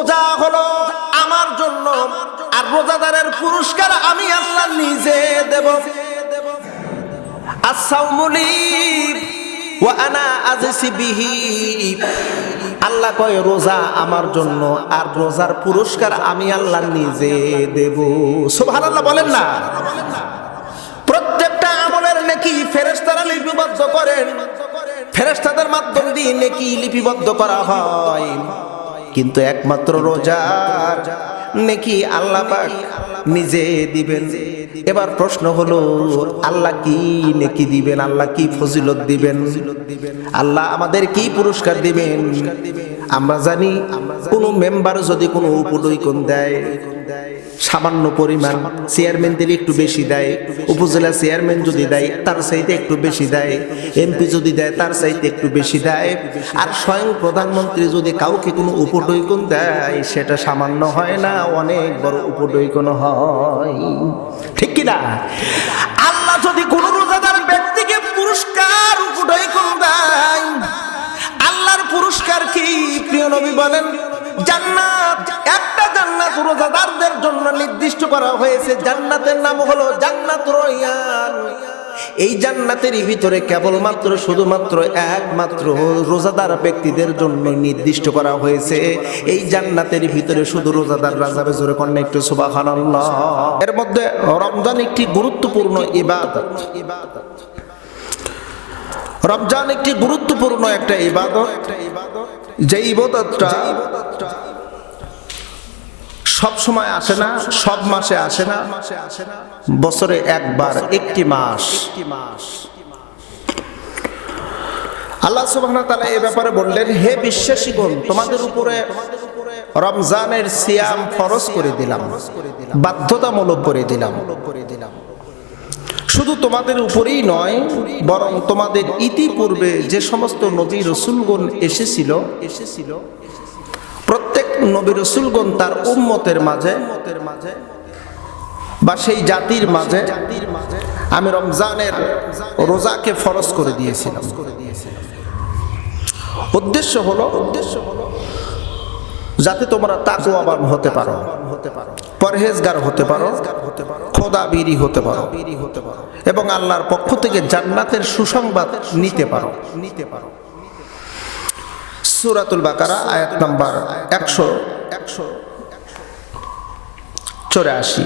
রোজা হলো আমার জন্য, আর রোজাদারের পুরস্কার আমি আল্লাহ নিজে দেব। আস-সাওমু লি ওয়া আনা আজসি বিহি। আল্লাহ কয় রোজা আমার জন্য, আর রোজার পুরস্কার আমি আল্লাহ নিজে দেব। সুবহানাল্লাহ বলেন না। প্রত্যেকটা আমলের নেকি ফেরেশতারা লিপিবদ্ধ করেন, ফেরেশতাদের মাধ্যম দিয়ে নেকি লিপিবদ্ধ করা হয়, কিন্তু একমাত্র রোজার নেকি আল্লাহ পাক নিজে দিবেন। এবার প্রশ্ন হলো, আল্লাহ কি নেকি দিবেন? আল্লাহ কি ফজিলত দিবেন? আল্লাহ আমাদের কি পুরস্কার দিবেন? আমরা জানি কোন মেম্বার যদি কোনো উপঢৌকন দেয়, সামান্য পরিমাণ, চেয়ারম্যান দিলে একটু বেশি দেয়, উপজেলা চেয়ারম্যান যদি দেয় তার চাইতে একটু বেশি দেয়, এমপি যদি দেয় তার চাইতে একটু বেশি দেয়, আর স্বয়ং প্রধানমন্ত্রী যদি কাউকে কোনো উপঢৌকন দেয় সেটা সামান্য হয় না, অনেক বড় উপঢৌকন হয়, ঠিক কিনা? আল্লাহ যদি কোনো রোজাদার ব্যক্তিকে পুরস্কার উপঢৌকন দেয়, আল্লাহর পুরস্কার কি? প্রিয় নবী বলেন জান্নাত। একটা জান্নাত রোজাদারদের জন্য নির্দিষ্ট করা হয়েছে, জান্নাতের নাম হলো জান্নাতুর রায়্যান। এই জান্নাতের ভিতরে কেবলমাত্র শুধুমাত্র একমাত্র রোজাদার ব্যক্তিদের জন্য নির্দিষ্ট করা হয়েছে। এই জান্নাতের ভিতরে শুধু রোজাদাররা যাবে। জোরে কন্যা একটু সুবহানাল্লাহ। এর মধ্যে রমজান একটি গুরুত্বপূর্ণ ইবাদত। রমজান একটি গুরুত্বপূর্ণ একটা ইবাদত, যে ইবাদতটা সব সময় আসে না, সব মাসে আসে না, বছরে একবার, একটি মাস। আল্লাহ সুবহানাহু ওয়া তাআলা এই ব্যাপারে বললেন, হে বিশ্বাসীগণ, তোমাদের উপরে রমজানের সিয়াম ফরজ করে দিলাম, বাধ্যতামূলক করে দিলাম। শুধু তোমাদের উপরেই নয়, বরং তোমাদের ইতিপূর্বে যে সমস্ত নবী রাসূলগণ এসেছিল, প্রত্যেক নবী রাসূলগণ তার উম্মতের মাঝে বা সেই জাতির মাঝে আমি রমজানের রোজাকে ফরজ করে দিয়েছিলাম। উদ্দেশ্য হলো যাতে তোমরা তাকওয়াবান হতে পারো, পরহেজগার হতে পারো, খোদাবীরি হতে পারো, এবং আল্লাহর পক্ষ থেকে জান্নাতের সুসংবাদ নিতে পারো। সূরাতুল বাকারা আয়াত নাম্বার 184।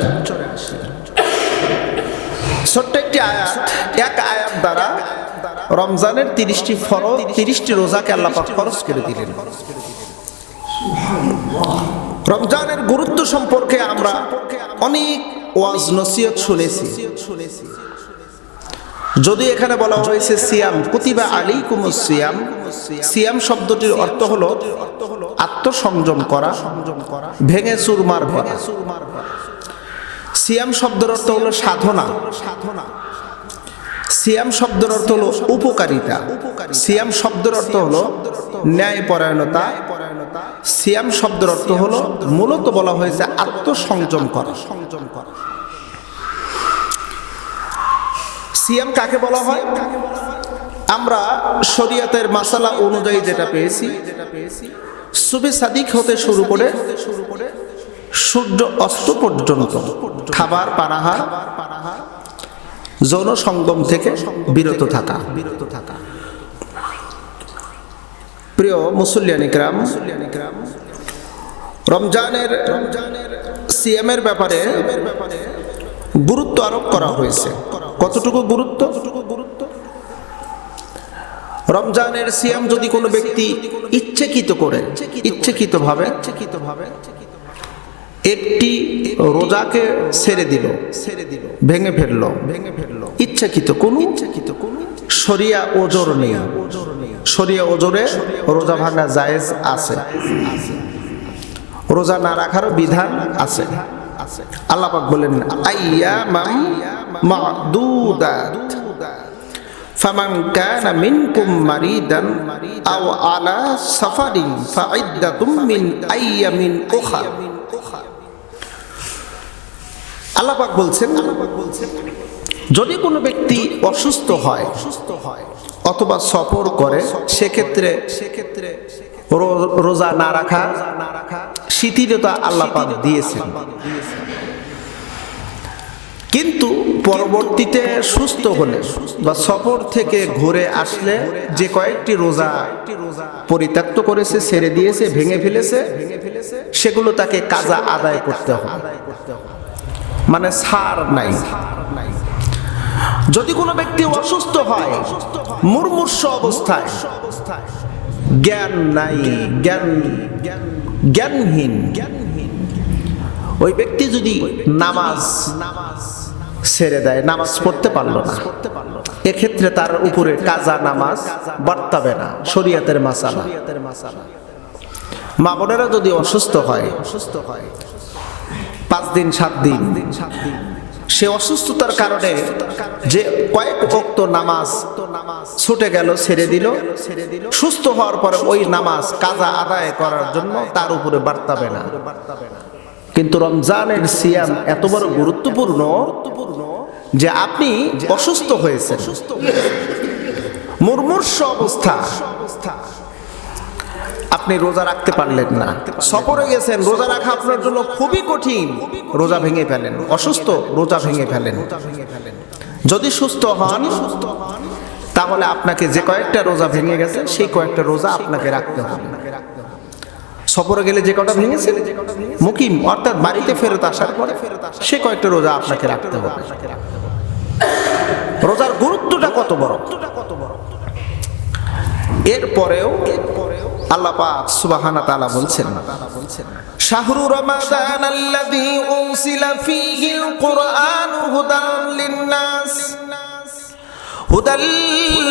ছোট্ট একটি আয়াত, এক আয়াত দ্বারা রমজানের 30টি রোজাকে আল্লাহ পাক ফরজ করে দিলেন। রমজানের গুরুত্ব সম্পর্কে আমরা অনেক ওয়াজ নসিহত শুনেছি। যদি এখানে বলা হয়েছে সিয়াম, কুতিবা আলাইকুমুস সিয়াম, সিয়াম শব্দটির অর্থ হলো আত্মসংযম করা, ভেঙে চুরমার করা। সিয়াম শব্দের অর্থ হলো সাধনা, সিয়াম শব্দের অর্থ হলো উপকারিতা, সিয়াম শব্দের অর্থ হলো ন্যায়পরায়ণতা, সিয়াম শব্দের অর্থ হলো মূলত বলা হয়েছে আত্মসংযম করা। সিয়াম কাকে বলা হয়? আমরা শরীয়তের মাসালা অনুযায়ী যেটা পেয়েছি, সুবহে সাদিক হতে শুরু করে সূর্য অস্ত পর্যন্ত খাবার পানাহার, যৌন সঙ্গম থেকে বিরত থাকা। প্রিয় মুসল্লিয়ান ইকরাম, রমজানের সিয়ামের ব্যাপারে গুরুত্ব আরোপ করা হয়েছে। কতটুকু গুরুত্ব? রমজানের সিয়াম যদি কোনো ব্যক্তি ইচ্ছাকৃতভাবে একটি রোজাকে ছেড়ে দিল, ভেঙে ফেললো, ইচ্ছাকৃত কোনো শরিয়া ওজর নেই, শরিয়া ওজরে রোজা ভাঙা জায়েজ আছে, রোজা না রাখারও বিধান আছে। আল্লাহ পাক বলেন আইয়ামাম মা'দুদাত ফামান কানা মিনকুম মারিদান আও আলা সাফারিন ফাইদ্দাতুম মিন আইয়ামিন উখরা। আল্লাহ পাক বলছেন, যদি কোনো ব্যক্তি অসুস্থ হয় অথবা সফর করে, সেক্ষেত্রে রোজা না রাখা শিথিলতা আল্লাহ পাক দিয়েছেন, কিন্তু পরবর্তীতে সুস্থ হলে বা সফর থেকে ঘুরে আসলে যে কয়েকটি রোজা পরিত্যক্ত করেছে, ছেড়ে দিয়েছে, ভেঙে ফেলেছে, সেগুলো তাকে কাজা আদায় করতে হবে, মানে ছাড় নাই। যদি কোনো ব্যক্তি অসুস্থ হয়, মুমূর্ষু অবস্থায়, জ্ঞান নাই, জ্ঞানহীন, ওই ব্যক্তি যদি নামাজ ছেড়ে দেয়, নামাজ পড়তে পারলো না, এক্ষেত্রে তার উপরে কাজা নামাজ বর্তাবে না, শরীয়তের মাসালা। মা বোনেরা যদি অসুস্থ হয় 5 দিন 7 দিন, সে অসুস্থতার কারণে যে কয়েক ওয়াক্ত নামাজ ছুটে গেল, ছেড়ে দিল, সুস্থ হওয়ার পরে ওই নামাজ কাজা আদায় করার জন্য তার উপরে বর্তাবে না। কিন্তু রমজানের সিয়াম এত বড় গুরুত্বপূর্ণ যে আপনি অসুস্থ হয়েছেন, মুমূর্ষু অবস্থা, আপনি রোজা রাখতে পারলেন না, সফরে গেছেন, রোজা রাখা আপনার জন্য খুবই কঠিন, রোজা ভেঙে ফেলেন, অসুস্থ, রোজা ভেঙে ফেলেন। যদি সুস্থ হন তাহলে আপনাকে যে কয়েকটা রোজা ভেঙে গেছে সেই কয়েকটা রোজা আপনাকে রাখতে হবে। সফরে গেলে যে কটা ভেঙেছে, মুকিম অর্থাৎ বাড়িতে ফেরত আসার পরে সে কয়েকটা রোজা আপনাকে রাখতে হবে। রোজার গুরুত্বটা কত বড়! এরপরেও আল্লাহ পাক সুবহানাহু ওয়া তাআলা বলছেন, শাহরু রমাদানাল্লাযী উনসিলা ফীহিল কুরআনু হুদাল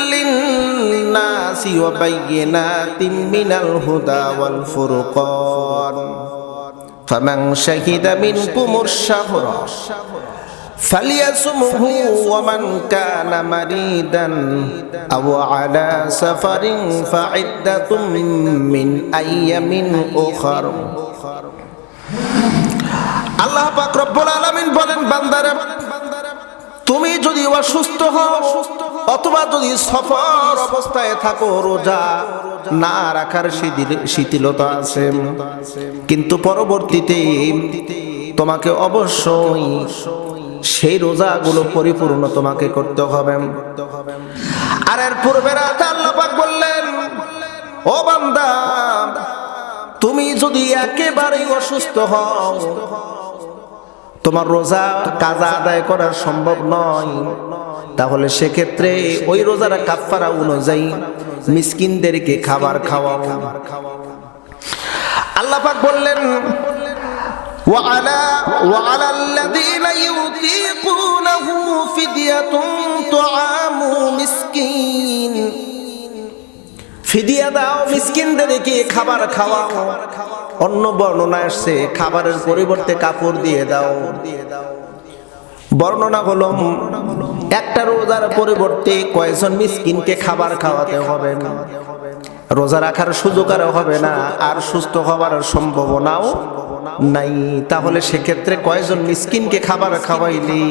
লিন্নাসি ওয়া বায়্যিনাতিন মিনাল হুদা ওয়াল ফুরকান ফামান শাহিদা মিনকুমুশ শাহরা فليصمه ومن كان مريضا أو على سفر فعدة من أيام أخر। আল্লাহ পাক রব্বুল আলামিন বলেন, বান্দারা তুমি যদি অসুস্থ হও অথবা যদি সফর অবস্থায় থাকো, রোজা না রাখার শিথিলতা আছে, কিন্তু পরবর্তীতে তোমাকে অবশ্যই সেই রোজাগুলো পরিপূর্ণ তোমাকে করতে হবে। আর এর পূর্বে রাতে আল্লাহ পাক বললেন, ও বান্দা তুমি যদি একেবারেই অসুস্থ হও, তোমার রোজা কাজা আদায় করা সম্ভব নয়, তাহলে সেক্ষেত্রে ওই রোজার কাফারা অনুযায়ী মিসকিনদেরকে খাবার খাওয়াও। আল্লাহ পাক বললেন, وعلى الذين يطيقونه فدية طعام مسكين। ফিদিয়া দাও, মিসকিনদেরকে খাবার খাওয়াও। অন্য বর্ণনা আসছে খাবারের পরিবর্তে কাপড় দিয়ে দাও। বর্ণনা হলো একটা রোজার পরিবর্তে কয়েকজন মিসকিনকে খাবার খাওয়াতে হবে, রোজা রাখার সুযোগ আর হবে না, আর সুস্থ হওয়ার সম্ভাবনাও নাই। তাহলে সেক্ষেত্রে কয়েকজন মিসকিনকে খাবার খাওয়াইলে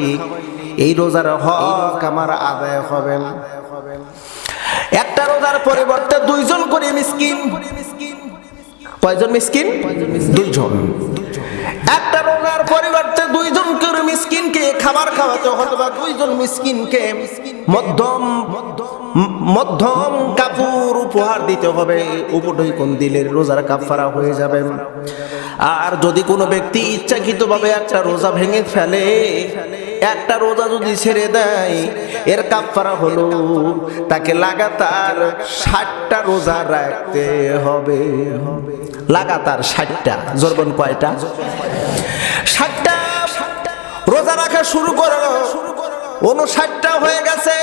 এই রোজার হক আমার আদায় হবে। একটা রোজার পরিবর্তে 2 জন করে মিসকিন, কয়জন মিসকিন? 2 জন। একটা রোজার পরিবর্তে 2 জন করে মিসকিনকে খাবার খাওয়াতে হবে, বা 2 জন মিসকিনকে মধ্যম কাপড় উপহার দিতে হবে। উপটই কোন দিলের রোজার কাফারা হয়ে যাবে। আর যদি কোনো ব্যক্তি ইচ্ছাকৃতভাবে একটা রোজা ভেঙে ফেলে, একটা রোজা যদি ছেড়ে দেয়, এর কাফারা হলো তাকে লাগাতার 60টা রোজা রাখতে হবে। লাগাতার 60টা। জোরবন কয়টা? 60টা রোজা রাখা শুরু করো, 59টা হয়ে গেছে,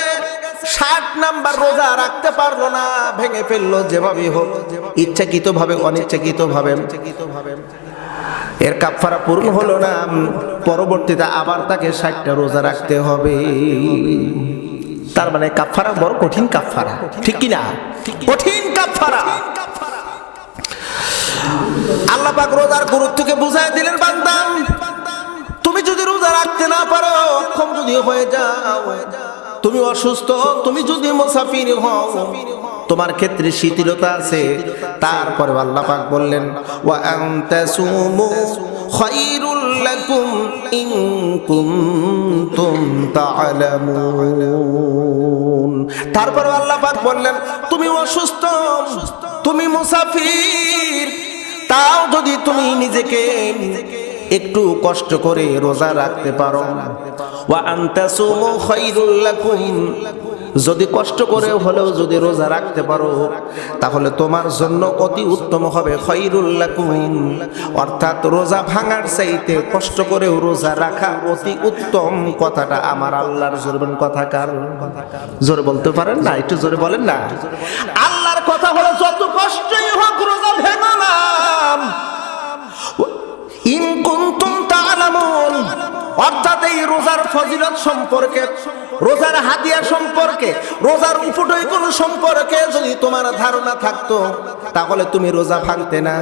60 নাম্বার রোজা রাখতে পারলো না, ভেঙে ফেললো যেভাবে হোক, ইচ্ছাকৃতভাবে অনিচ্ছাকৃতভাবে, এর কাফারা পূর্ণ হলো না, পরবর্তীতে আবার তাকে 60টা রোজা রাখতে হবে। তার মানে কাফারা বড় কঠিন কাফারা, ঠিক কিনা? কঠিন কাফারা। আল্লাহ পাক রোজার গুরুত্বকে বুঝাই দিলেন, বান্দা তুমি যদি রোজা রাখতে না পারো, অক্ষম যদি হয়ে যাও, তুমি অসুস্থ, তুমি যদি মুসাফির হও, তোমার ক্ষেত্রে শিথিলতা আছে, তারপরে আল্লাহ পাক বললেন ওয়া আনতাসুমু খায়রুল লাকুম ইন কুনতুম তা'লামুন। তারপরে আল্লাহ পাক বললেন তুমি অসুস্থ, তুমি মুসাফির, তাও যদি তুমি নিজেকে একটু কষ্ট করে রোজা রাখতে পারো, ওয়া আনতাসুমু খায়রুল লাকুম, যদি কষ্ট করে হলেও যদি রোজা রাখতে পারো তাহলে তোমার জন্য অতি উত্তম হবে। খায়রুল লাকুম অর্থাৎ রোজা ভাঙার চাইতে কষ্ট করেও রোজা রাখা অতি উত্তম। কথাটা আমার আল্লাহর জোরবেন কথা কার? জোরে বলতে পারেন না? একটু জোরে বলেন না। আল্লাহর কথা হলো যত কষ্টই হোক রোজা ভেঙো না। ইন কুনতুম তা'লামুন অর্থাৎ এই রোজার ফজিলত সম্পর্কে, রোজার হাদিয়া সম্পর্কে, রোজার উপটৈকন সম্পর্কে যদি তোমার ধারণা থাকতো তাহলে তুমি রোজা ভাঙতে না।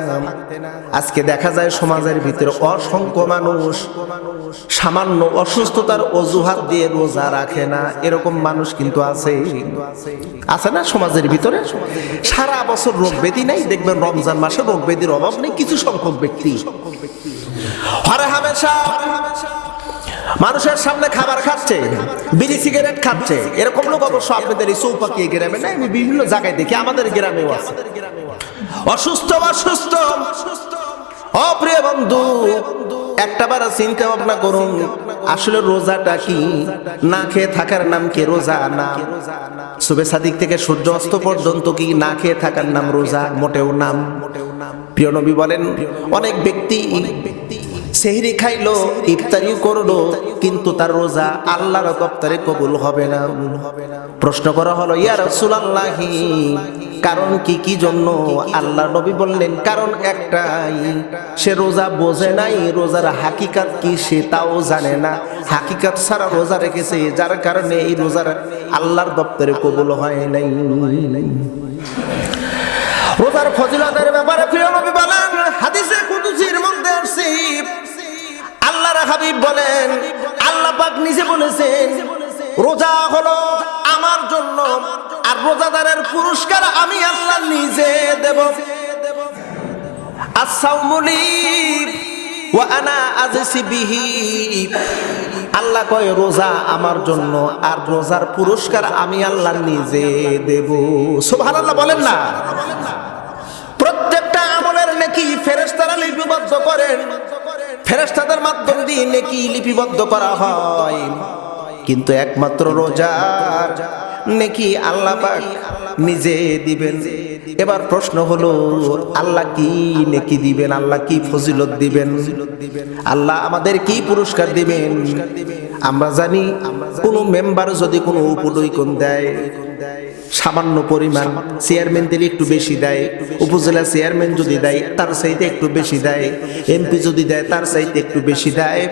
আজকে দেখা যায় সমাজের ভিতরে অসংখ্য মানুষ সামান্য অসুস্থতার অজুহাত দিয়ে রোজা রাখে না, এরকম মানুষ কিন্তু আছে, আছে না সমাজের ভিতরে? সারা বছর রোগ ব্যাধি নাই, দেখবেন রমজান মাসে রোগ ব্যাধির অভাব নেই কিছু সংখ্যক ব্যক্তি হরে হামেশা মানুষের সামনে খাবার খাচ্ছে, বিড়ি সিগারেট খাচ্ছে। এরকম লোক অবশ্য আপনাদের এই চৌপাকি গ্রামে না, আমি বিভিন্ন জায়গায় দেখি, আমাদের গ্রামেও আছে। অসুস্থ অসুস্থ অপ্রিয় বন্ধু, একটাবার চিন্তা ভাবনা করুন আসলে রোজাটা কি? না খেয়ে থাকার নাম কি রোজা? না। সুবে সাদিক থেকে সূর্য অস্ত পর্যন্ত কি না খেয়ে থাকার নাম রোজা? মোটেও নাম। প্রিয় নবী বলেন অনেক ব্যক্তি সেহরি খাইলো, ইফতারি করলো, কিন্তু তার রোজা আল্লাহর দপ্তরে কবুল হবে না। প্রশ্ন করা হলো ইয়া রাসূলুল্লাহ কারণ কি? কি জন্য? আল্লাহ নবী বললেন কারণ একটাই, সে রোজা বোঝে নাই, রোজার হাকিকাত কি সে তাও জানে না। হাকিকাত ছাড়া রোজা রেখেছে, যার কারণে এই রোজার আল্লাহর দপ্তরে কবুল হয় নাই। রোজার ফজিলতের ব্যাপারে প্রিয় নবী বলেন হাদিসে কুদসির মধ্যে আছে, আল্লাহর হাবিব বলেন আল্লাহ পাক নিজে বলেছেন রোজা হলো আমার জন্য, আর রোজাদারের পুরস্কার আমি আল্লাহ নিজে দেব। as-sawmu li ওয়া আনা আজসি বিহি, আল্লাহ কয় রোজা আমার জন্য আর রোজার পুরস্কার আমি আল্লাহ নিজে দেব। সুবহানাল্লাহ বলেন না? প্রত্যেকটা আমলের নেকি ফেরেশতারা লিপিবদ্ধ করেন, ফেরেশতাদের মাধ্যম দিয়ে নেকি লিপিবদ্ধ করা হয়, কিন্তু একমাত্র রোজার নেকি আল্লাহ পাক নিজে দিবেন। এবার প্রশ্ন হলো আল্লাহ কি নেকি দিবেন? আল্লাহ কি ফজিলত দিবেন? আল্লাহ আমাদের কি পুরস্কার দিবেন? আমরা জানি কোন মেম্বার যদি কোনো উপঢৌকন দেয়, সামান্য পরিমাণ, চেয়ারম্যান দিলে একটু বেশি দেয়, উপজেলা চেয়ারম্যান যদি দেয় তার চাইতে একটু বেশি দেয়, এমপি যদি দেয় তার চাইতে একটু বেশি দেয়,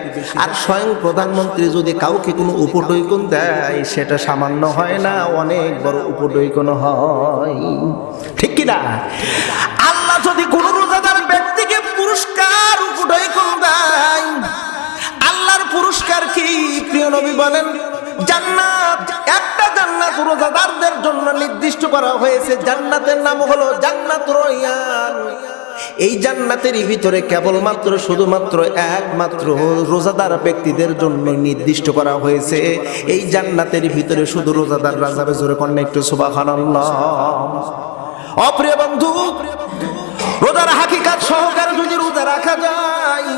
আর স্বয়ং প্রধানমন্ত্রী যদি কাউকে কোনো উপঢৌকন দেয় সেটা সামান্য হয় না, অনেক বড় উপঢৌকন হয়, ঠিক কিনা? আল্লাহ যদি কোনো রোজাদার ব্যক্তিকে পুরস্কার উপঢৌকন দেয়, আল্লাহর পুরস্কার কি? প্রিয় নবী বলেন জান্নাত। একটা জান্নাত রোজাদারদের জন্য নির্দিষ্ট করা হয়েছে, জান্নাতের নাম হলো জান্নাতুর রায়্যান। এই জান্নাতের ভিতরে কেবলমাত্র শুধুমাত্র একমাত্র রোজাদার ব্যক্তিদের জন্য নির্দিষ্ট করা হয়েছে। এই জান্নাতের ভিতরে শুধু রোজাদাররা যাবে। জোরে কন্যা একটু সুবহানাল্লাহ। অপ্রিয় বন্ধু, রোজার হাকিকাত সহকারে যদি রোজা রাখা যায়,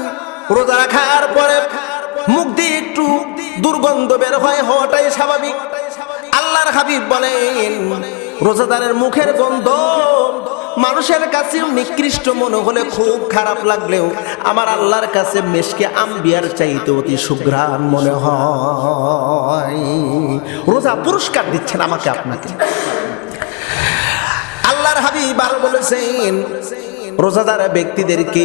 রোজা রাখার পরে মুখ দিয়ে একটু দুর্গন্ধ বের হওয়াটাই স্বাভাবিক। আল্লাহর হাবিব বলেন রোজাদারের মুখের গন্ধ মানুষের কাছে নিকৃষ্ট মনে হলে, খুব খারাপ লাগলেও আমার আল্লাহর কাছে মেশকে আম্বিয়ার চাইতে অতি সুঘ্রাণ মনে হয়। রোজা পুরস্কার দিচ্ছেন আমাকে আপনাকে। আল্লাহর হাবিব আরো বলেছেন রোজাদার ব্যক্তিদেরকে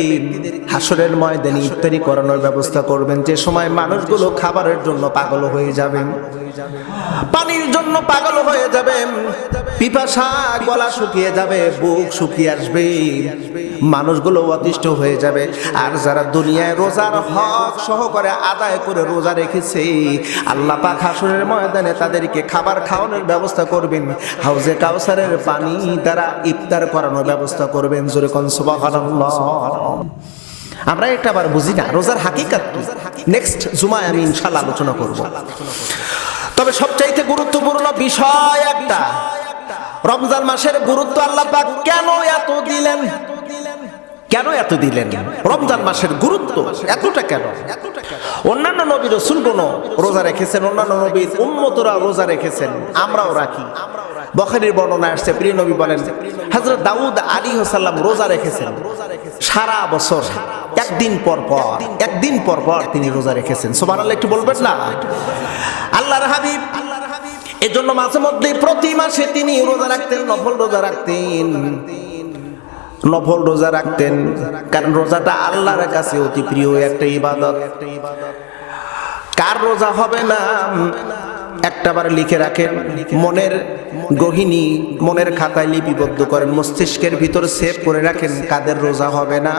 হাসরের ময়দানে ইফতারি করানোর ব্যবস্থা করবেন, যে সময় মানুষগুলো খাবারের জন্য পাগল হয়ে যাবেন, পানির জন্য পাগল হয়ে যাবে, পিপাসা গলা শুকিয়ে যাবে, বুক শুকিয়ে আসবে, মানুষগুলো অতিষ্ঠ হয়ে যাবে। আর যারা দুনিয়ায় রোজার হক সহকারে আদায় করে রোজা রেখেছে, আল্লাহ পাক হাসরের ময়দানে তাদেরকে খাবার খাওয়ানোর ব্যবস্থা করবেন, হাউজে কাউসারের পানি দ্বারা ইফতার করানোর ব্যবস্থা করবেন। জোরে কোন সুবহানাল্লাহ। আমরা এটা আবার বুঝি না রোজার হাকিকত। নেক্সট জুমায় আমি ইনশাআল্লাহ আলোচনা করব। তবে সবচাইতে গুরুত্বপূর্ণ বিষয় একটা, রমজান মাসের গুরুত্ব আল্লাহ পাক কেন এত দিলেন, কেন এত দিলেন, রমজান মাসের গুরুত্ব এতটা কেন? অন্যান্য নবী রাসূলগণ রোজা রেখেছেন, অন্যান্য নবীর উম্মতরা রোজা রেখেছেন, আমরাও রাখি। বুখারীর বর্ণনা আসছে, প্রিয় নবী বলেন হযরত দাউদ আলাইহিস সালাম রোজা রেখেছেন সারা বছর, একদিন পর পর তিনি রোজা রেখেছেন। সুবহানাল্লাহ, একটু বলবেন না? আল্লাহর হাবিব এজন্য মাঝে মধ্যে প্রতি মাসে তিনি রোজা রাখতেন, নফল রোজা রাখতেন, কারণ রোজাটা আল্লাহর কাছে অতি প্রিয় একটা ইবাদত। কার রোজা হবে না একটাবার লিখে রাখেন, মনের গহিনী, মনের খাতায় লিপিবদ্ধ করেন, মস্তিষ্কের ভিতর সেভ করে রাখেন কাদের রোজা হবে না।